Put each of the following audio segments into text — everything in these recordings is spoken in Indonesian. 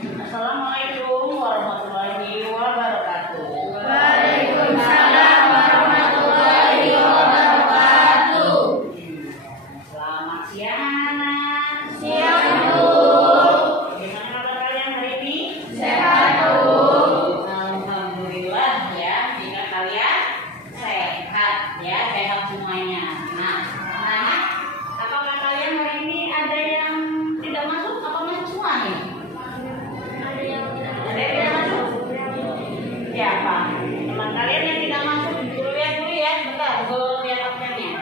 Assalamualaikum warahmatullahi wabarakatuh. Waalaikumsalam warahmatullahi wabarakatuh. Selamat siang anak. Siang, Bu. Gimana kabar kalian hari ini? Sehat, Bu. Alhamdulillah ya, jika kalian sehat ya, sehat semuanya. Nah, apakah kalian hari ini ada yang tidak masuk atau masuk semua nih? Ada yang tidak masuk? Siapa? Teman kalian yang tidak masuk, dulu lihat dulu ya, bentar, gue lihat absennya.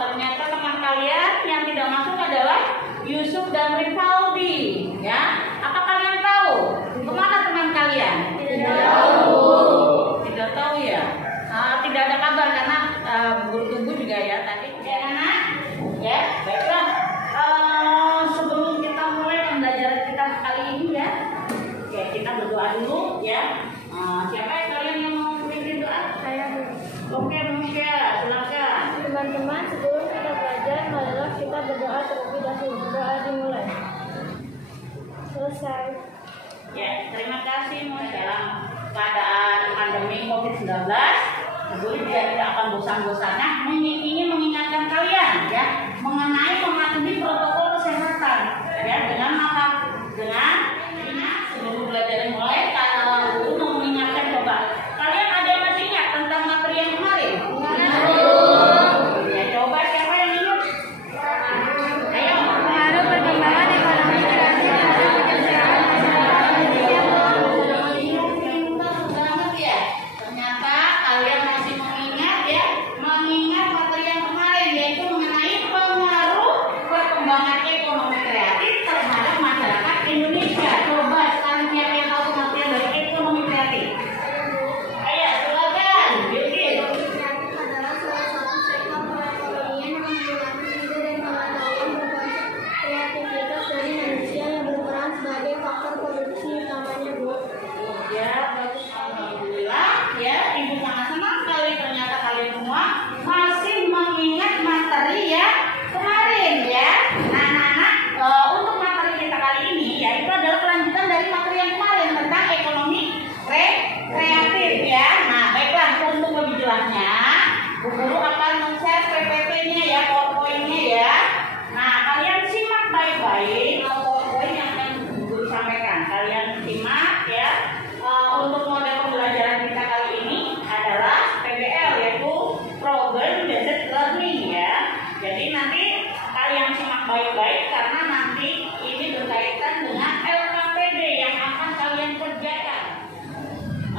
Ternyata teman kalian yang tidak masuk adalah Yusuf dan Rivaldi, ya. Apa kalian tahu kemana teman kalian? Tidak tahu. Tidak tahu ya. Tidak ada kabar karena guru tunggu juga ya tadi. Ya, anak. Ya, baiklah. Sebelum kita mulai pembelajaran kita kali ini ya, kita berdoa dulu ya. Siapa yang kalian yang mau memimpin doa? Saya, Bu. Oke, Musya, silakan. Teman-teman, sebelum kita belajar, marilah kita berdoa terlebih dahulu. Doa dimulai. Selesai. Ya, terima kasih Musya. Dalam keadaan pandemi COVID-19, guru juga tidak akan bosan-bosannya ingin mengingatkan kalian ya mengenai mematuhi protokol kesehatan ya dengan sebelum belajar mulai kalau guru mau mengingatkan coba kalian ada yang masih ingat tentang materi yang kemarin? Ya coba siapa yang ingat? Ayo. Pengaruh perkembangan ekonomi dilakukan pada penyelesaian masalah Indonesia. Banget ya. Ternyata kalian masih mengingat materi yang kemarin yaitu mengenai pengaruh perkembangan ekonomi kreatif terhadap masyarakat Indonesia. Coba sekarang siapa yang tahu pengertian dari ekonomi kreatif? Ayo silakan. Yuki. Kreatif adalah salah satu sektor perekonomian yang menggunakan ide dan pengetahuan berbasis kreativitas dari manusia yang berperan sebagai faktor produksi utamanya, Bu. Ya, bagus. Alhamdulillah. Ya, Ibu sangat senang sekali ternyata kalian semua masih mengingat materi ya kemarin ya. Nah, untuk materi kita kali ini ya itu adalah kelanjutan dari materi yang kemarin tentang ekonomi kreatif ya. Nah, baiklah untuk lebih jelasnya, Bu Guru akan men-share PPT-nya ya, PowerPoint-nya ya. Nah, kalian simak baik-baik PowerPoint yang akan Bu Guru sampaikan. Kalian simak ya. Untuk model pembelajaran kita kali ini adalah PBL yaitu Problem Based Learning ya. Jadi nanti kalian simak baik-baik karena nanti ini berkaitan dengan LKPD yang akan kalian kerjakan.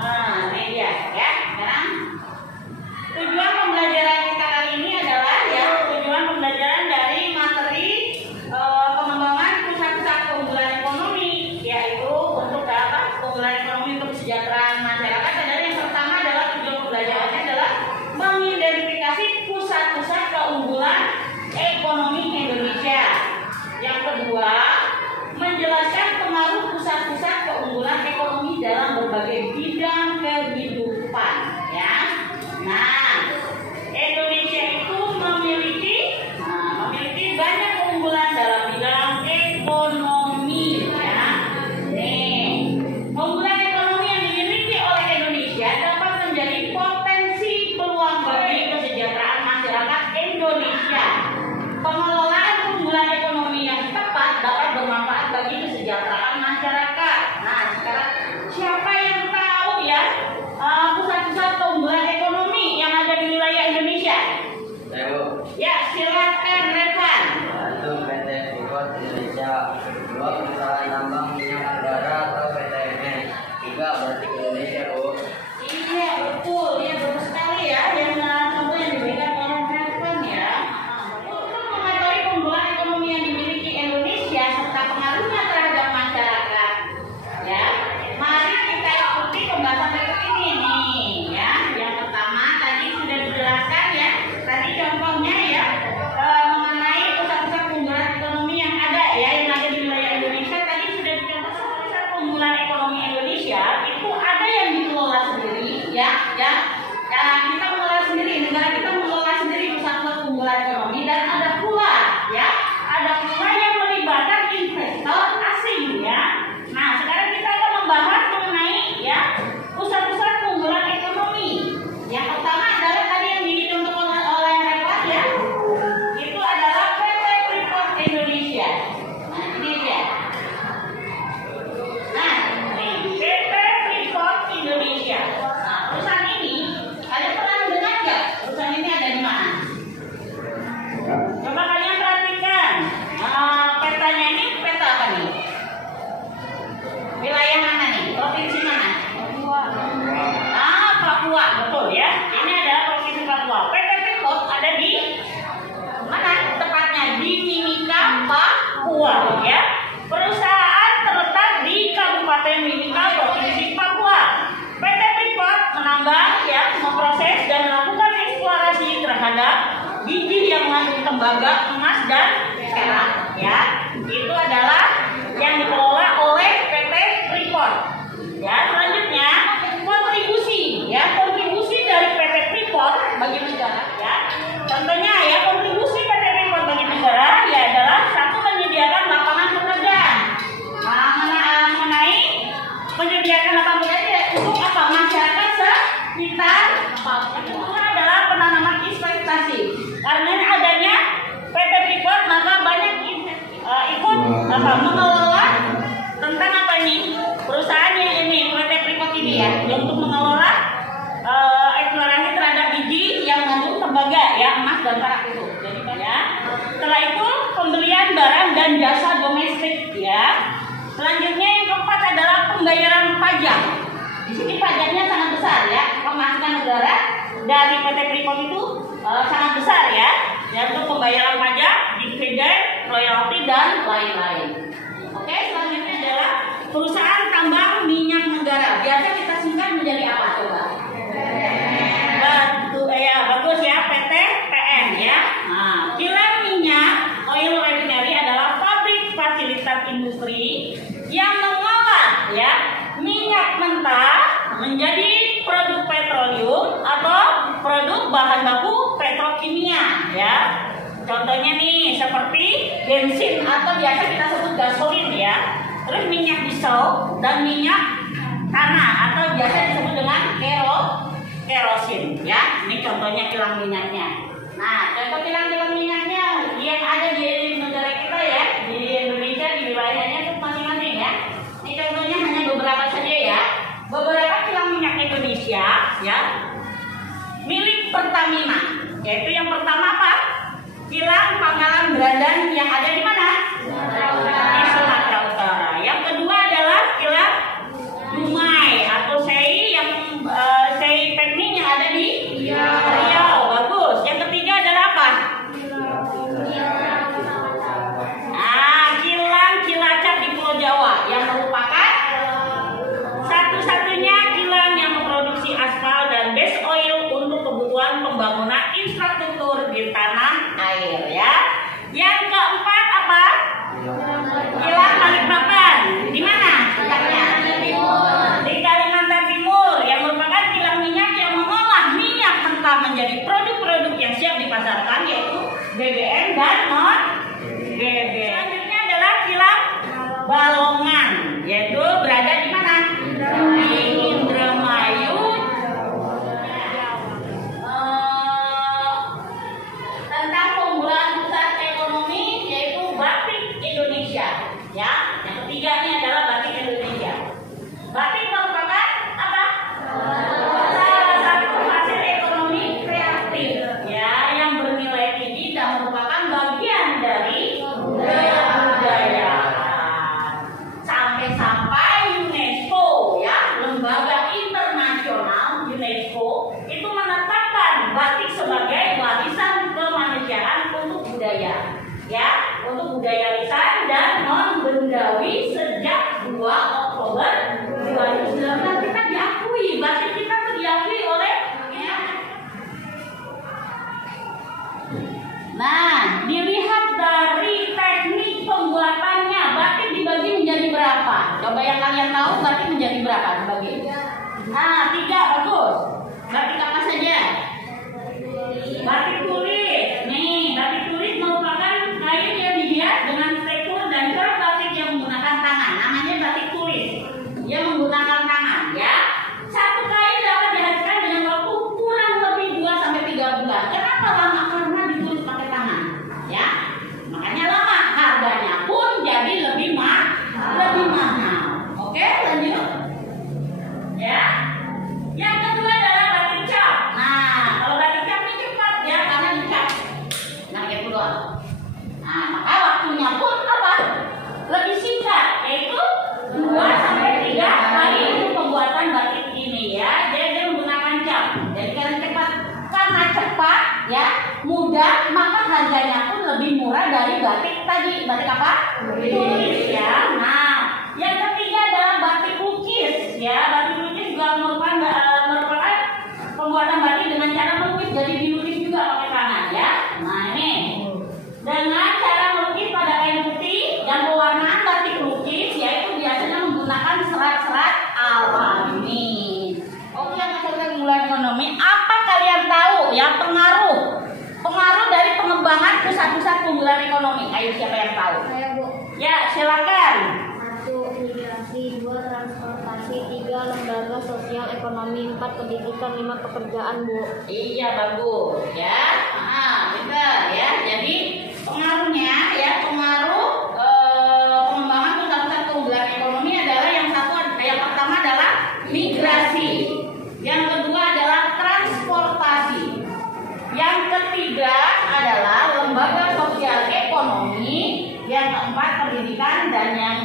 Ini dia ya. Sekarang tujuan pembelajaran kita kali ini adalah ya tujuan pembelajaran dari materi pengembangan pusat-pusat keunggulan ekonomi yaitu untuk keunggulan ekonomi untuk kesejahteraan masyarakat. Dan yang pertama adalah tujuan pembelajarannya adalah mengidentifikasi pusat-pusat keunggulan ekonomi Indonesia. Yang kedua, menjelaskan pengaruh pusat-pusat keunggulan ekonomi dalam berbagai bidang kehidupan ya. Nah, Indonesia itu memiliki banyak keunggulan dalam bidang ekonomi ya. Nih, keunggulan ekonomi yang dimiliki oleh Indonesia dapat menjadi potensi peluang bagi kesejahteraan masyarakat Indonesia. Pengelolaan keunggulan ekonomi yang tepat dapat bermanfaat bagi kesejahteraan masyarakat. Nah, sekarang siapa yang tahu ya pusat-pusat keunggulan ekonomi yang ada di wilayah Indonesia? Ya, silakan Revan. Satu, PT Freeport Indonesia. Dua, perusahaan tambang minyak negara atau PTMN. Tiga, berarti Indonesia, Bu. Iya, betul. Ya, betul sekali ya. Yang contoh yang diberikan oleh Revan ya. Untuk mengetahui keunggulan ekonomi yang dimiliki Indonesia serta pengaruhnya terhadap masyarakat, ya, mari kita ikuti pembahasan berikut ini nih, ya. Yang pertama tadi sudah dijelaskan ya. Tadi contohnya ya mengenai pusat-pusat keunggulan ekonomi yang ada ya, yang ada di wilayah Indonesia. Tadi sudah dicontohkan pusat keunggulan ekonomi Indonesia itu ada yang dikelola sendiri ya. Kita mengelola sendiri, negara kita mengelola sendiri pusat-pusat keunggulan ekonomi dan ada pula ya, ada pula yang melibatkan investor asing. Papua ya. Perusahaan terletak di Kabupaten Mimika, Provinsi Papua. PT Freeport menambang ya, memproses dan melakukan eksplorasi terhadap biji yang mengandung tembaga, emas dan perak ya. Itu adalah yang dikelola oleh PT Freeport. Ya, selanjutnya kontribusi dari PT Freeport bagi negara ya. Contohnya ya, kontribusi PT Freeport bagi negara ya adalah satu, menyediakan lapangan pekerjaan. Mengenai menyediakan lapangan pekerjaan untuk apa? Masyarakat sekitar. Yang kedua adalah penanaman investasi. Karena adanya PT Freeport maka banyak ikut mengelola tentang apa ini perusahaannya ini PT Freeport ini ya, untuk mengelola eksplorasi terhadap biji yang mengandung tembaga ya, emas dan perak itu. Jadi ya. Setelah itu pembelian barang dan jasa domestik ya. Selanjutnya yang keempat adalah pembayaran pajak. Di sini pajaknya sangat besar ya, pemasukan negara dari PT Freeport itu sangat besar ya, untuk pembayaran pajak, dividen, royalti dan lain-lain. Oke, selanjutnya adalah perusahaan tambang minyak negara. Biasa kita singkat menjadi apa coba? Bagus ya, PT PN ya. Nah, kilang minyak oil refinery adalah pabrik fasilitas industri yang mengolah ya minyak mentah menjadi produk petroleum atau produk bahan baku petrokimia ya. Contohnya nih seperti bensin atau biasa kita sebut gasolin ya. Terus minyak diesel dan minyak tanah atau biasa disebut dengan kerosin ya. Ini contohnya kilang minyaknya. Nah, contoh kilang minyaknya yang ada di negara kita ya, di Indonesia, di wilayahnya itu masing-masing ya. Ini contohnya hanya beberapa saja ya. Beberapa kilang minyak Indonesia ya milik Pertamina. Yaitu yang pertama apa? Kilang Pangkalan Brandan yang ada di mana? Di Sumatera Utara. Yang kedua adalah kilang Dumai atau SEI yang SEI Teknik yang ada di Riau. Bagus. Yang ketiga adalah apa? Kilang Cilacap di Pulau Jawa yang merupakan satu-satunya kilang yang memproduksi aspal dan base oil untuk kebutuhan pembangunan infrastruktur di tanah air ya. Yang keempat apa? Kilang Balikpapan. Di mana? Di Kalimantan Timur yang merupakan kilang minyak yang mengolah minyak mentah menjadi produk-produk yang siap dipasarkan yaitu BBM dan non BBM. Selanjutnya adalah kilang Balongan yaitu berada di mana? Di Indramayu. Tentang pembuatan pusat ekonomi yaitu Batik Indonesia ya. Yang ketiga ini adalah Batik Indonesia. Batik merupakan apa? Salah satu hasil ekonomi kreatif ya yang bernilai tinggi dan merupakan bagian dari kebudayaan. Sampai-sampai UNESCO ya, lembaga internasional UNESCO itu menetapkan batik sebagai warisan kemanusiaan untuk budaya ya, untuk budaya lisan dan non bendawi sejak 2 Oktober 2019 kita diakui, batik kita diakui oleh ya. Nah, dilihat dari teknik pembuatannya, batik dibagi menjadi berapa? Coba yang kalian tahu batik menjadi berapa dibagi? Nah, 3, bagus. Batik apa saja? Batik tulis. Nih, batik tulis merupakan kain yang dihias dengan tekstur dan kerak batik yang menggunakan tangan. Namanya batik tulis. Dia menggunakan tangan ya. Satu kain dapat dihasilkan dengan waktu kurang lebih 2-3 bulan. Kenapa lama? Karena ditulis pakai tangan ya. Makanya lama, harganya pun jadi lebih mahal. Oke, lanjut. Ya. Yang kedua adalah batik cap. Nah, kalau batik cap ini cepat ya karena dicap. Nah, yang kedua. Nah, maka waktunya pun apa? Lebih singkat, yaitu 2-3 kali untuk pembuatan batik ini ya. Dia menggunakan cap. Jadi karena cepat ya, mudah, maka harganya pun lebih murah dari batik tadi. Batik apa? Tulis ya. Nah, yang ketiga adalah batik lukis ya. Batik lukis juga merupakan pembuatan batik dengan cara melukis, jadi dilukis juga pakai tangan ya. Nah ini dengan cara melukis pada kain putih dan pewarnaan batik lukis yaitu biasanya menggunakan serat-serat alami. Oke, masalah pemulihan ekonomi. Apa kalian tahu ya pengaruh dari pengembangan pusat-pusat pemulihan ekonomi? Ayo siapa yang tahu? Saya, Bu. Ya silakan. 1. Migrasi, 2. Transportasi, 3. Lembaga sosial ekonomi, 4. Pendidikan, 5. Pekerjaan, Bu. Iya bagus ya. Benar ya. Jadi pengaruhnya ya pengembangan pusat-pusat keunggulan ekonomi adalah yang pertama adalah migrasi, yang kedua adalah transportasi, yang ketiga adalah lembaga sosial ekonomi, yang keempat pendidikan dan yang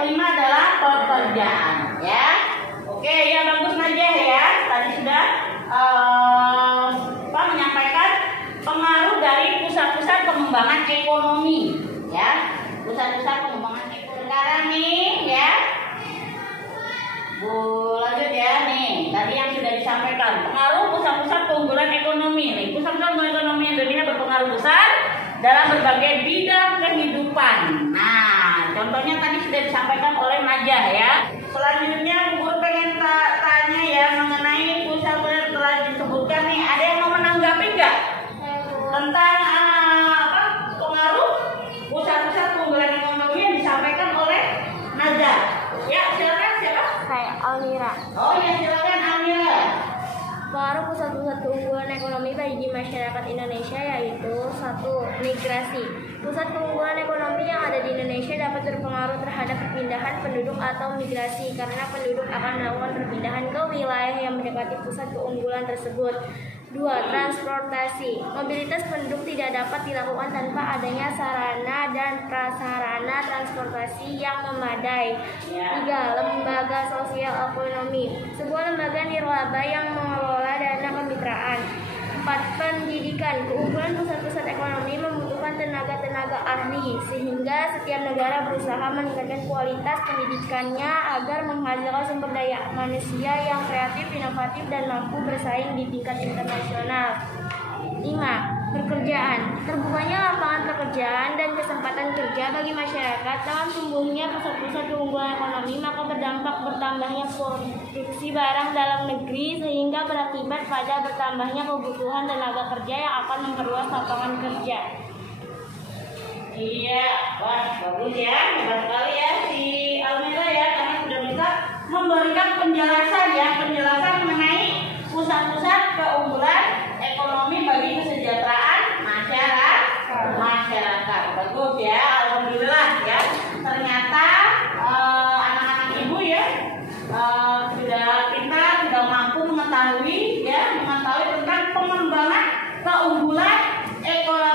kelima adalah pekerjaan ya. Oke ya bagus Najah ya. Tadi sudah menyampaikan pengaruh dari pusat-pusat pengembangan ekonomi ya. Pusat-pusat pengembangan ekonomi sekarang nih ya. Bu lanjut ya nih. Tadi yang sudah disampaikan pengaruh pusat-pusat keunggulan ekonomi nih. Pusat-pusat ekonomi Indonesia berpengaruh besar dalam berbagai bidang kehidupan. Nah, contohnya tadi sudah disampaikan oleh Najah ya. Selanjutnya Bu Guru pengen tanya ya mengenai pusat-pusat telah disebutkan nih. Ada yang mau menanggapi nggak tentang pengaruh pusat-pusat keunggulan ekonomi yang disampaikan oleh Najah? Ya, silakan siapa? Saya Almira. Oh ya, silakan Almira. Pengaruh pusat-pusat keunggulan ekonomi bagi masyarakat Indonesia yaitu 1. Migrasi. Pusat keunggulan ekonomi yang ada di Indonesia dapat berpengaruh terhadap perpindahan penduduk atau migrasi karena penduduk akan melakukan perpindahan ke wilayah yang mendekati pusat keunggulan tersebut. 2. Transportasi. Mobilitas penduduk tidak dapat dilakukan tanpa adanya sarana dan prasarana transportasi yang memadai. 3. Lembaga sosial ekonomi. Sebuah lembaga nirlaba yang mengelola dana kemitraan. 4. Pendidikan. Keunggulan pusat-pusat ekonomi membutuhkan tenaga-tenaga ahli sehingga setiap negara berusaha meningkatkan kualitas pendidikannya agar menghasilkan sumber daya manusia yang kreatif, inovatif, dan mampu bersaing di tingkat internasional. 5. Pekerjaan. Terbukanya lapangan pekerjaan dan kesempatan kerja bagi masyarakat dalam tumbuhnya pusat-pusat keunggulan ekonomi maka berdampak bertambahnya produksi barang dalam negeri sehingga berakibat pada bertambahnya kebutuhan tenaga kerja yang akan memperluas lapangan kerja. Iya, wah bagus ya, hebat sekali ya si Almira ya karena sudah bisa memberikan penjelasan mengenai pusat-pusat keunggulan ekonomi bagi kesejahteraan masyarakat. Bagus ya, alhamdulillah ya. Ternyata anak-anak ibu ya sudah pintar, sudah mampu mengetahui tentang pengembangan keunggulan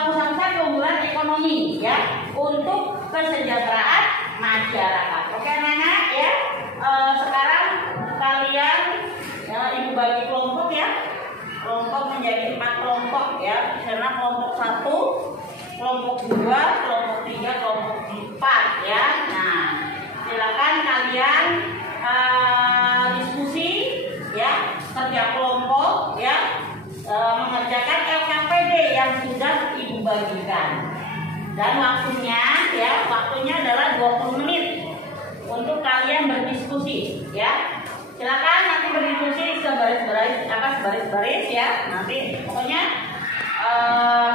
pusat-pusat keunggulan ekonomi ya untuk kesejahteraan masyarakat. Oke anak-anak ya. Sekarang kalian ibu bagi kelompok ya. Kelompok menjadi 4 kelompok ya. Karena kelompok 1, kelompok 2, kelompok 3, kelompok 4 ya. Nah, silakan kalian diskusi ya, kerja kelompok ya, mengerjakan LKPD yang sudah ibu bagikan. Dan waktunya adalah 20 menit untuk kalian berdiskusi ya. Silakan nanti berdiskusi sebaris-baris ya. Nanti pokoknya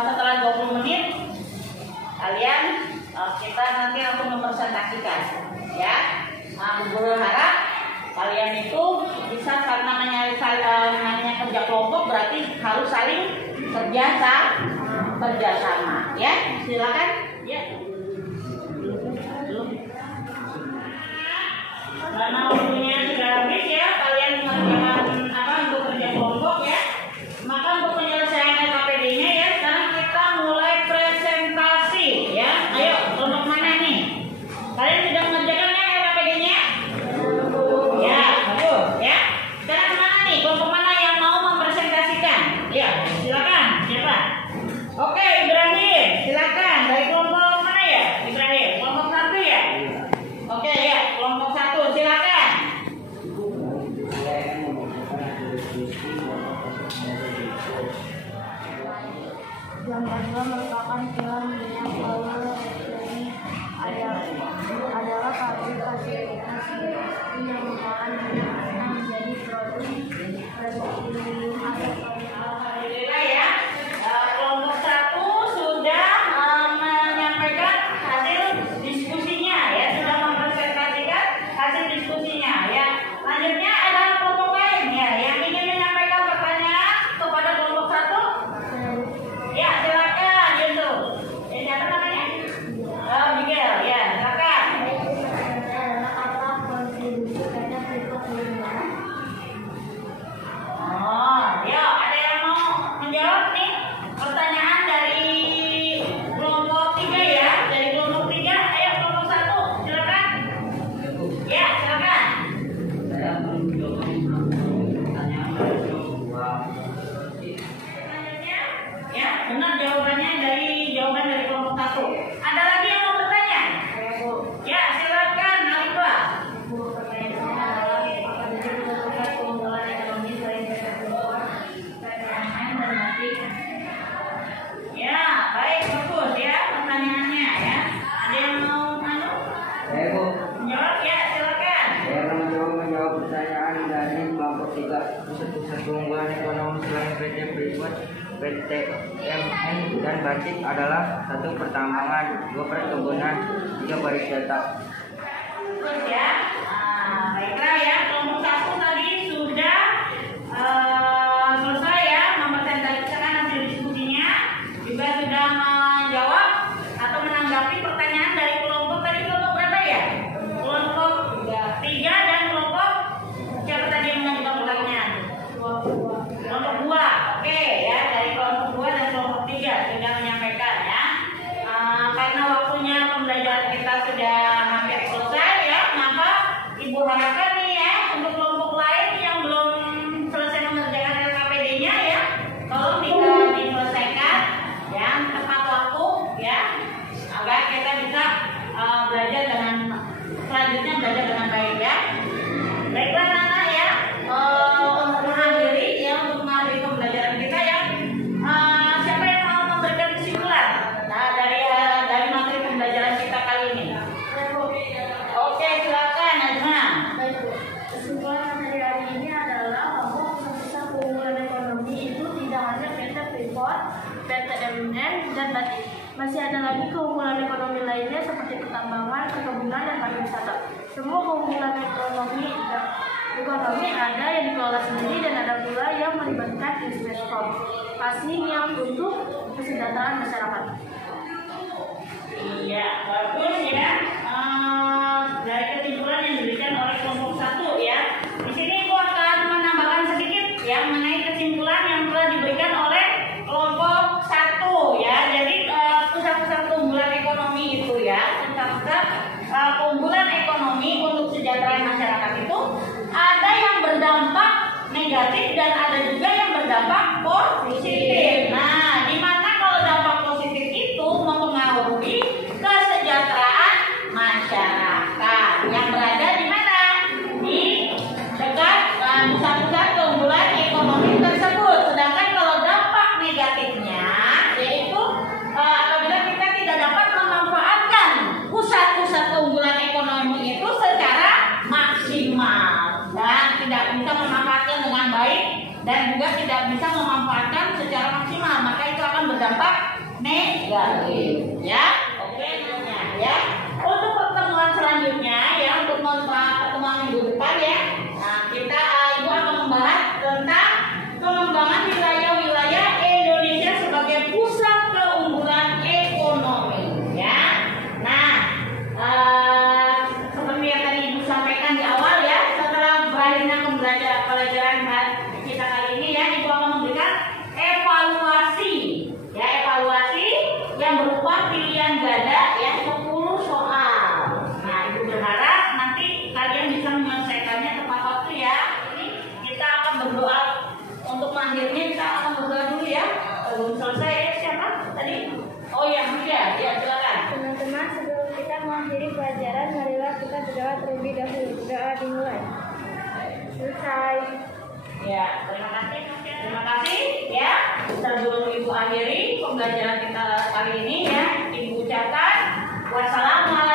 setelah 20 menit kalian kita nanti langsung mempresentasikan ya. Berharap kalian itu bisa karena namanya kerja kelompok berarti harus saling kerjasama ya. Silakan ya. Karena waktunya sudah habis ya, kalian mengerjakan untuk kerja kelompok ya. Maka untuk penyelesaian LKPD-nya ya, sekarang kita mulai presentasi ya. Ayo, kelompok mana nih? Kalian sudah mengerjakan kan LKPD-nya? Ya, bagus ya. Sekarang mana nih? Kelompok mana yang mau mempresentasikan? Ya, silakan. Siapa? Oke, Ibrahim. PT Freeport, PTMN, dan batik adalah 1. Pertambangan, 2. Perkebunan, 3. Pariwisata. Terus ya, baiklah ya, kelompok 1 tadi sudah selesai ya, mempresentasikan hasil diskusinya, juga sudah menjawab atau menanggapi pertanyaan dari kelompok tadi. Kelompok berapa ya? Kelompok 3 dan kelompok siapa tadi yang mengajukan pertanyaan? Kelompok 2, oke ya, dari kelompok 2 dan kelompok 3 sudah menyampaikan ya. Karena waktunya pembelajaran kita sudah hampir selesai ya, maka Ibu harapkan nih ya, untuk kelompok lain yang belum selesai mengerjakan LKPD-nya ya, tolong diselesaikan ya tepat waktu ya, agar kita bisa belajar dengan selanjutnya belajar dengan baik ya. Baiklah anak-anak ya, untuk mengakhiri pembelajaran kita ya, siapa yang mau memberikan kesimpulan dari materi pembelajaran kita kali ini? Oke, silakan Najma. Kesimpulan materi hari ini adalah bahwa pusat keunggulan ekonomi itu tidak hanya PT Freeport, PTMN, dan batik. Masih ada lagi keunggulan ekonomi lainnya seperti pertambangan, perkebunan, dan pariwisata. Semua keunggulan ekonomi ada yang dikelola sendiri dan ada pula yang melibatkan investor asing yang untuk kesejahteraan masyarakat. Iya, bagus ya. Dari kesimpulan yang diberikan oleh kelompok 1 ya. Di sini Ibu akan menambahkan sedikit ya mengenai kesimpulan yang telah diberikan oleh kelompok 1 ya. Jadi pusat-pusat keunggulan ekonomi itu ya, pusat-pusat keunggulan ekonomi untuk kesejahteraan masyarakat itu ada yang berdampak negatif dan ada juga yang berdampak positif. Nah, di mana kalau dampak positif itu mempengaruhi kesejahteraan masyarakat yang berada di mana? Di dekat pusat-pusat keunggulan ekonomi tersebut. Sedangkan kalau dampak negatifnya yaitu apabila kita tidak dapat memanfaatkan pusat-pusat keunggulan ekonomi itu secara maksimal dan tidak bisa memanfaatkan dengan baik dan juga tidak bisa memanfaatkan secara maksimal, maka itu akan berdampak negatif ya. Oke ya. Untuk pertemuan selanjutnya ya, untuk pertemuan minggu depan ya, nah kita Ibu akan membahas tentang pengembangan wilayah-wilayah Indonesia sebagai pusat keunggulan ekonomi ya. Nah seperti yang tadi Ibu sampaikan di awal ya, setelah berakhirnya pembelajaran kita kali ini ya, Ibu akan memberikan evaluasi ya, evaluasi yang berupa pilihan ganda ya, 10 soal. Nah, Ibu berharap nanti kalian bisa menyelesaikannya tepat waktu ya. Ini kita akan berdoa untuk mengakhirinya, kita akan berdoa dulu ya. Belum selesai ya, siapa tadi? Oh ya, ya silakan. Teman-teman, sebelum kita mengakhiri pelajaran, marilah kita berdoa terlebih dahulu. Doa dimulai. Selesai. Ya, terima kasih ya. Sebelum Ibu akhiri pembelajaran kita kali ini ya, Ibu ucapkan wassalamualaikum